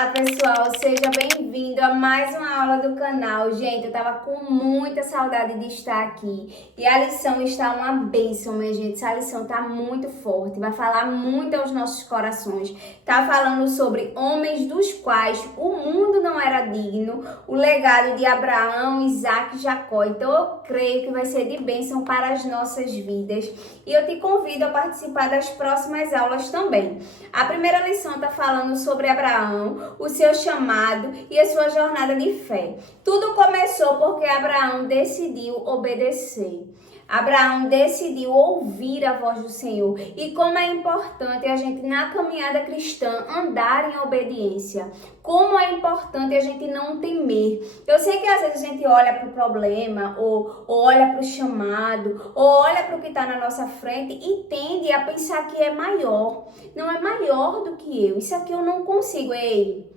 Olá pessoal, seja bem-vindo a mais uma aula do canal. Gente, eu tava com muita saudade de estar aqui e a lição está uma bênção, minha gente. Essa lição tá muito forte, vai falar muito aos nossos corações. Tá falando sobre homens dos quais o mundo não era digno, o legado de Abraão, Isaac e Jacó. Então eu creio que vai ser de bênção para as nossas vidas e eu te convido a participar das próximas aulas também. A primeira lição tá falando sobre Abraão, o seu chamado e a sua jornada de fé. Tudo começou porque Abraão decidiu obedecer. Abraão decidiu ouvir a voz do Senhor. E como é importante a gente, na caminhada cristã, andar em obediência. Como é importante a gente não temer. Eu sei que às vezes a gente olha para o problema, ou olha para o chamado, ou olha para o que está na nossa frente e tende a pensar que é maior. Não é maior do que eu. Isso aqui eu não consigo. Ei,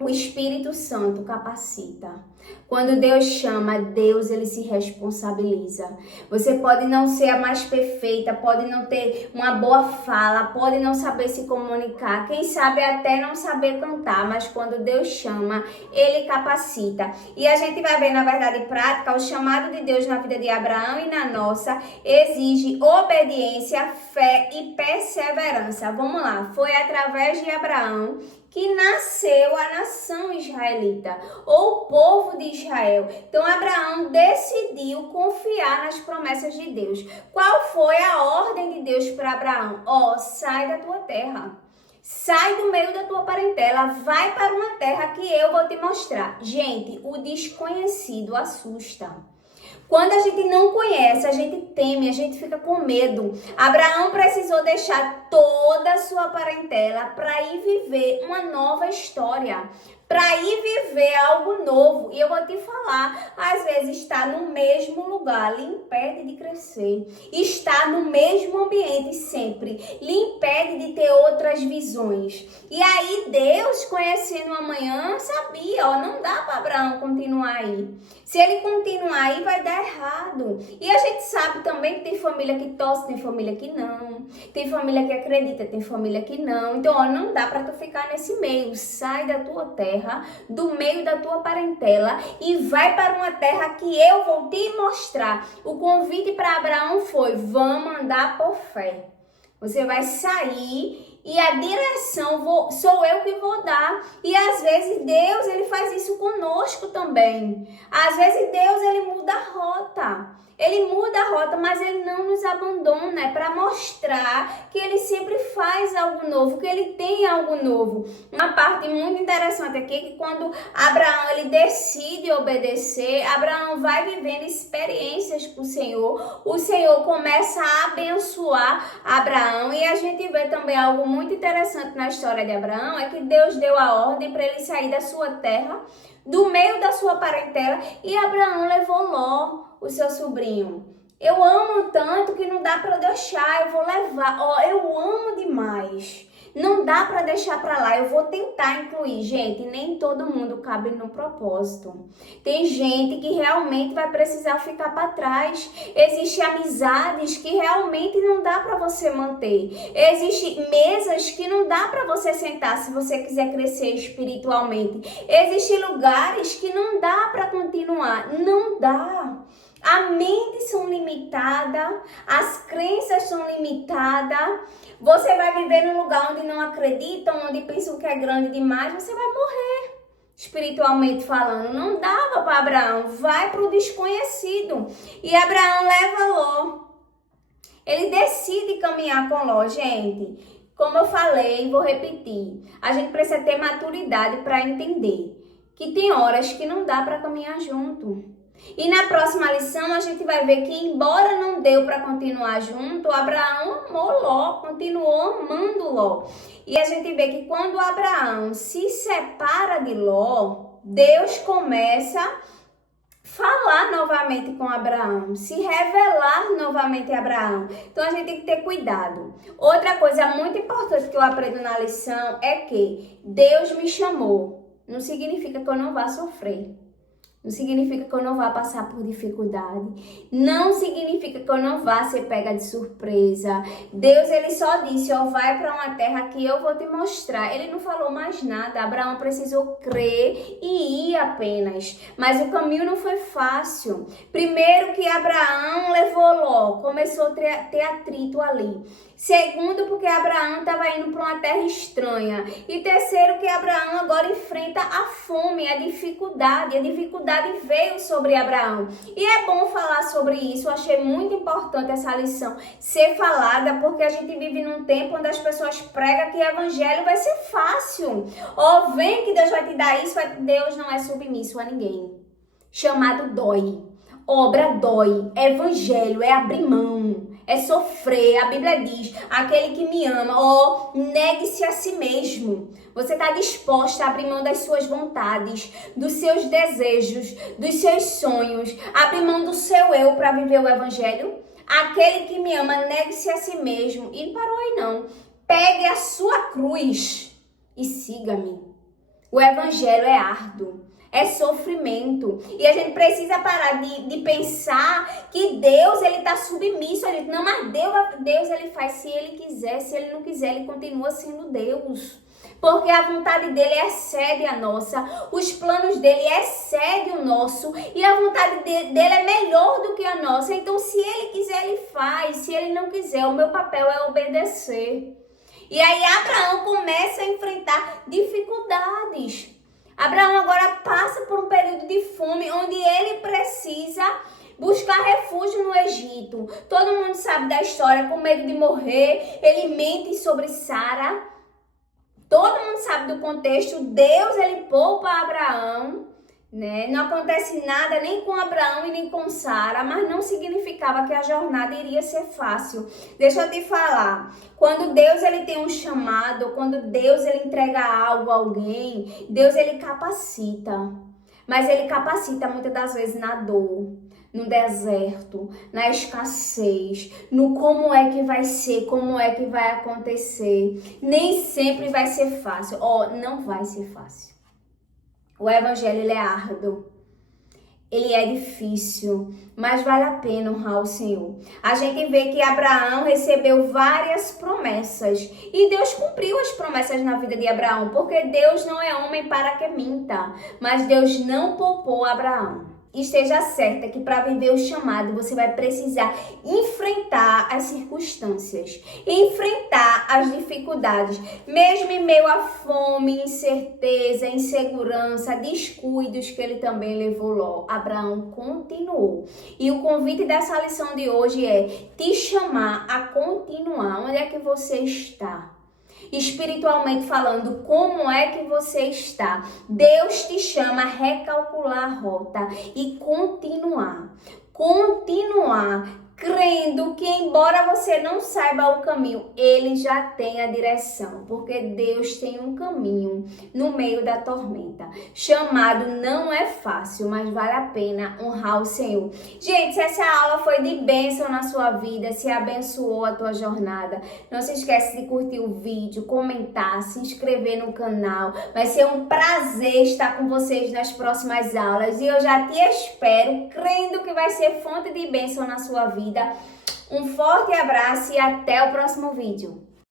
o Espírito Santo capacita. Quando Deus chama, Deus ele se responsabiliza. Você pode não ser a mais perfeita, pode não ter uma boa fala, pode não saber se comunicar, quem sabe até não saber cantar, mas quando Deus chama, ele capacita. E a gente vai ver na verdade prática, o chamado de Deus na vida de Abraão e na nossa exige obediência, fé e perseverança. Vamos lá, foi através de Abraão que nasceu a nação israelita, ou o povo de Israel. Então, Abraão decidiu confiar nas promessas de Deus. Qual foi a ordem de Deus para Abraão? Sai da tua terra. Sai do meio da tua parentela, vai para uma terra que eu vou te mostrar. Gente, o desconhecido assusta. Quando a gente não conhece, a gente teme, a gente fica com medo. Abraão precisou deixar toda a sua parentela para ir viver uma nova história, para ir viver algo novo. E eu vou te falar, às vezes estar no mesmo lugar lhe impede de crescer. Estar no mesmo ambiente sempre lhe impede de ter outras visões. E aí Deus, conhecendo amanhã, sabia, não dá para Abraão continuar aí. Se ele continuar aí, vai dar errado. E a gente sabe também que tem família que torce, tem família que não. Tem família que acredita, tem família que não. Então, não dá para tu ficar nesse meio. Sai da tua terra, do meio da tua parentela e vai para uma terra que eu vou te mostrar. O convite para Abraão foi: vamos andar por fé. Você vai sair e a direção sou eu que vou dar. E às vezes Deus ele faz isso conosco também. Às vezes Deus ele muda a rota. Ele muda a rota, mas ele não nos abandona. É para mostrar que ele sempre faz algo novo, que ele tem algo novo. Uma parte muito interessante aqui é que quando Abraão ele decide obedecer, Abraão vai vivendo experiências com o Senhor começa a abençoar Abraão. E a gente vê também algo muito interessante na história de Abraão, é que Deus deu a ordem para ele sair da sua terra, do meio da sua parentela, e Abraão levou Ló, o seu sobrinho. Eu amo tanto que não dá para deixar, eu vou levar. Eu amo demais. Não dá para deixar para lá, eu vou tentar incluir. Gente, nem todo mundo cabe no propósito. Tem gente que realmente vai precisar ficar para trás. Existem amizades que realmente não dá para você manter. Existem mesas que não dá para você sentar se você quiser crescer espiritualmente. Existem lugares que não dá para continuar. Não dá. A mente são limitada, as crenças são limitadas. Você vai viver num lugar onde não acreditam, onde pensam que é grande demais, você vai morrer. Espiritualmente falando, não dava para Abraão, vai para o desconhecido. E Abraão leva Ló. Ele decide caminhar com Ló, gente. Como eu falei, vou repetir, a gente precisa ter maturidade para entender que tem horas que não dá para caminhar junto. E na próxima lição a gente vai ver que embora não deu para continuar junto, Abraão amou Ló, continuou amando Ló. E a gente vê que quando Abraão se separa de Ló, Deus começa a falar novamente com Abraão, se revelar novamente a Abraão. Então a gente tem que ter cuidado. Outra coisa muito importante que eu aprendo na lição é que Deus me chamou. Não significa que eu não vá sofrer. Não significa que eu não vá passar por dificuldade. Não significa que eu não vá ser pega de surpresa. Deus, ele só disse, ó, vai para uma terra que eu vou te mostrar. Ele não falou mais nada. Abraão precisou crer e ir apenas. Mas o caminho não foi fácil. Primeiro que Abraão levou Ló. Começou a ter atrito ali. Segundo, porque Abraão estava indo para uma terra estranha. E terceiro, que Abraão agora enfrenta a fome, a dificuldade. A dificuldade veio sobre Abraão. E é bom falar sobre isso. Eu achei muito importante essa lição ser falada, porque a gente vive num tempo onde as pessoas pregam que o evangelho vai ser fácil. Ó, vem que Deus vai te dar isso. Deus não é submisso a ninguém. Chamado dói. Obra dói. Evangelho é abrir mão. É sofrer. A Bíblia diz, aquele que me ama, ó, negue-se a si mesmo. Você está disposta a abrir mão das suas vontades, dos seus desejos, dos seus sonhos, abrir mão do seu eu para viver o evangelho? Aquele que me ama, negue-se a si mesmo. E não parou aí não. Pegue a sua cruz e siga-me. O evangelho é árduo. É sofrimento. E a gente precisa parar de pensar que Deus, ele está submisso a gente. Não, mas Deus, ele faz se ele quiser. Se ele não quiser, ele continua sendo Deus. Porque a vontade dele excede a nossa. Os planos dele excedem o nosso. E a vontade dele é melhor do que a nossa. Então, se ele quiser, ele faz. Se ele não quiser, o meu papel é obedecer. E aí, Abraão começa a enfrentar dificuldades. Abraão agora passa por um período de fome, onde ele precisa buscar refúgio no Egito. Todo mundo sabe da história, com medo de morrer, ele mente sobre Sara. Todo mundo sabe do contexto. Deus, ele poupa Abraão, né? Não acontece nada nem com Abraão e nem com Sara, mas não significava que a jornada iria ser fácil. Deixa eu te falar, quando Deus, ele tem um chamado, quando Deus, ele entrega algo a alguém, Deus, ele capacita. Mas ele capacita muitas das vezes na dor, no deserto, na escassez, no como é que vai ser, como é que vai acontecer. Nem sempre vai ser fácil. Ó, não vai ser fácil. O evangelho, ele é árduo, ele é difícil, mas vale a pena honrar o Senhor. A gente vê que Abraão recebeu várias promessas e Deus cumpriu as promessas na vida de Abraão, porque Deus não é homem para que minta, mas Deus não poupou Abraão. Esteja certa que para viver o chamado você vai precisar enfrentar as circunstâncias, enfrentar as dificuldades, mesmo em meio à fome, incerteza, insegurança, descuidos que ele também levou Ló. Abraão continuou. E o convite dessa lição de hoje é te chamar a continuar. Onde é que você está? Espiritualmente falando, como é que você está? Deus te chama a recalcular a rota e continuar, crendo que embora você não saiba o caminho, ele já tem a direção, porque Deus tem um caminho no meio da tormenta. Chamado não é fácil, mas vale a pena honrar o Senhor. Gente, se essa aula foi de bênção na sua vida, se abençoou a tua jornada, não se esquece de curtir o vídeo, comentar, se inscrever no canal. Vai ser um prazer estar com vocês nas próximas aulas e eu já te espero, crendo que vai ser fonte de bênção na sua vida. Um forte abraço e até o próximo vídeo.